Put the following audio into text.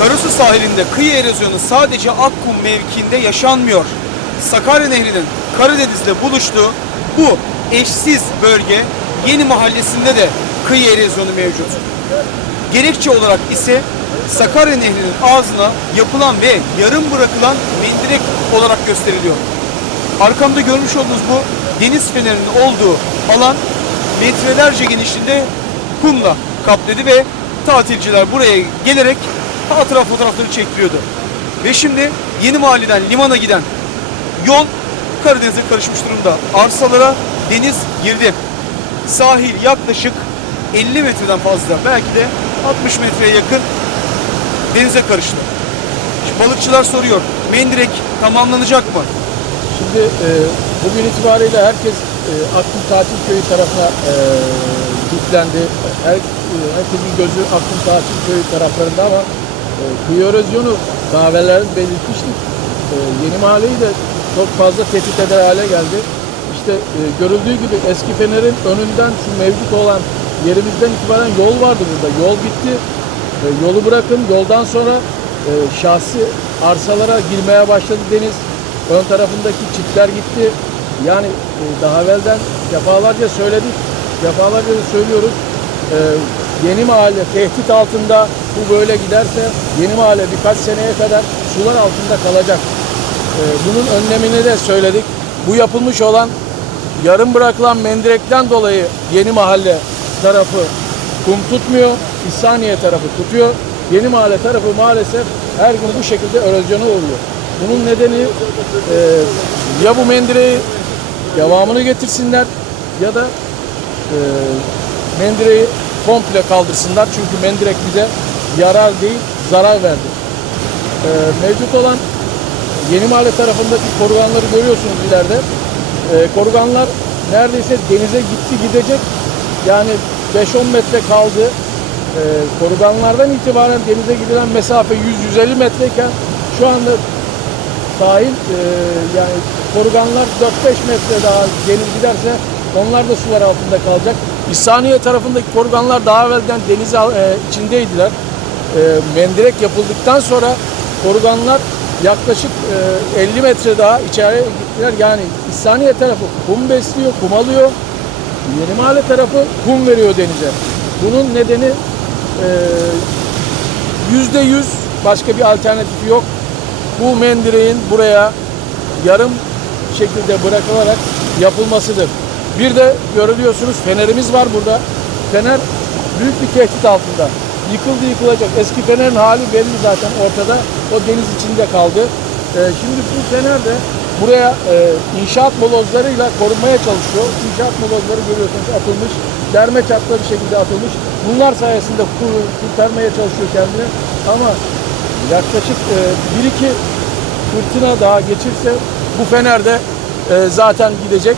Batı sahilinde kıyı erozyonu sadece Akkum mevkiinde yaşanmıyor. Sakarya Nehri'nin Karadeniz'le buluştuğu bu eşsiz bölge Yeni Mahallesi'nde de kıyı erozyonu mevcut. Gerekçe olarak ise Sakarya Nehri'nin ağzına yapılan ve yarım bırakılan mendirek olarak gösteriliyor. Arkamda görmüş olduğunuz bu deniz fenerinin olduğu alan metrelerce genişliğinde kumla kaplıydı ve tatilciler buraya gelerek hatıra fotoğrafları çektiriyordu. Ve şimdi Yeni Mahalle'den limana giden yol Karadeniz'e karışmış durumda. Arsalara deniz girdi. Sahil yaklaşık 50 metreden fazla belki de 60 metreye yakın denize karıştı. Şimdi balıkçılar soruyor. Mendirek tamamlanacak mı? Şimdi e, bugün itibariyle herkes e, Akkum Tatil Köyü tarafına e, yüklendi. Her, e, herkesin gözü Akkum Tatil Köyü taraflarında ama e, kıyı erozyonu daha evvelleri belirtmiştik. E, yeni mahalleyi de çok fazla tehdit eder hale geldi. İşte e, görüldüğü gibi eski Fener'in önünden şu mevcut olan yerimizden itibaren yol vardı burada. Yol bitti. E, yolu bırakın. Yoldan sonra e, şahsi arsalara girmeye başladı deniz. Ön tarafındaki çitler gitti. Yani e, daha evvelden defalarca söyledik. Defalarca söylüyoruz. E, yeni mahalle tehdit altında bu böyle giderse yeni mahalle birkaç seneye kadar sular altında kalacak. E, bunun önlemini de söyledik. Bu yapılmış olan yarım bırakılan mendirekten dolayı yeni mahalle tarafı kum tutmuyor. İhsaniye tarafı tutuyor. Yeni mahalle tarafı maalesef her gün bu şekilde erozyona oluyor. Bunun nedeni e, ya bu mendireği devamını getirsinler ya da e, mendireği komple kaldırsınlar. Çünkü mendirek bize yarar değil zarar verdi. E, mevcut olan Yeni Mahalle tarafındaki koruganları görüyorsunuz ileride. E, koruganlar neredeyse denize gitti gidecek. Yani 5-10 metre kaldı. E, koruganlardan itibaren denize gidilen mesafe 100-150 metreyken şu anda sahil e, yani koruganlar 4-5 metre daha deniz giderse onlar da sular altında kalacak. İhsaniye tarafındaki koruganlar daha evvelden deniz al- e, içindeydiler. E, mendirek yapıldıktan sonra koruganlar yaklaşık e, 50 metre daha içeriye gittiler. Yani İhsaniye tarafı kum besliyor, kum alıyor. Yeni mahalle tarafı kum veriyor denize. Bunun nedeni e, yüzde yüz başka bir alternatifi yok. Bu mendireğin buraya yarım şekilde bırakılarak yapılmasıdır. Bir de görülüyorsunuz fenerimiz var burada. Fener büyük bir tehdit altında. Yıkıldı yıkılacak. Eski fenerin hali belli zaten ortada. O deniz içinde kaldı. Ee, şimdi bu fener de buraya e, inşaat molozlarıyla korunmaya çalışıyor. İnşaat molozları görüyorsunuz atılmış. Derme çatlı bir şekilde atılmış. Bunlar sayesinde kur- kurtarmaya çalışıyor kendini. Ama yaklaşık e, bir iki fırtına daha geçirse bu fener de e, zaten gidecek.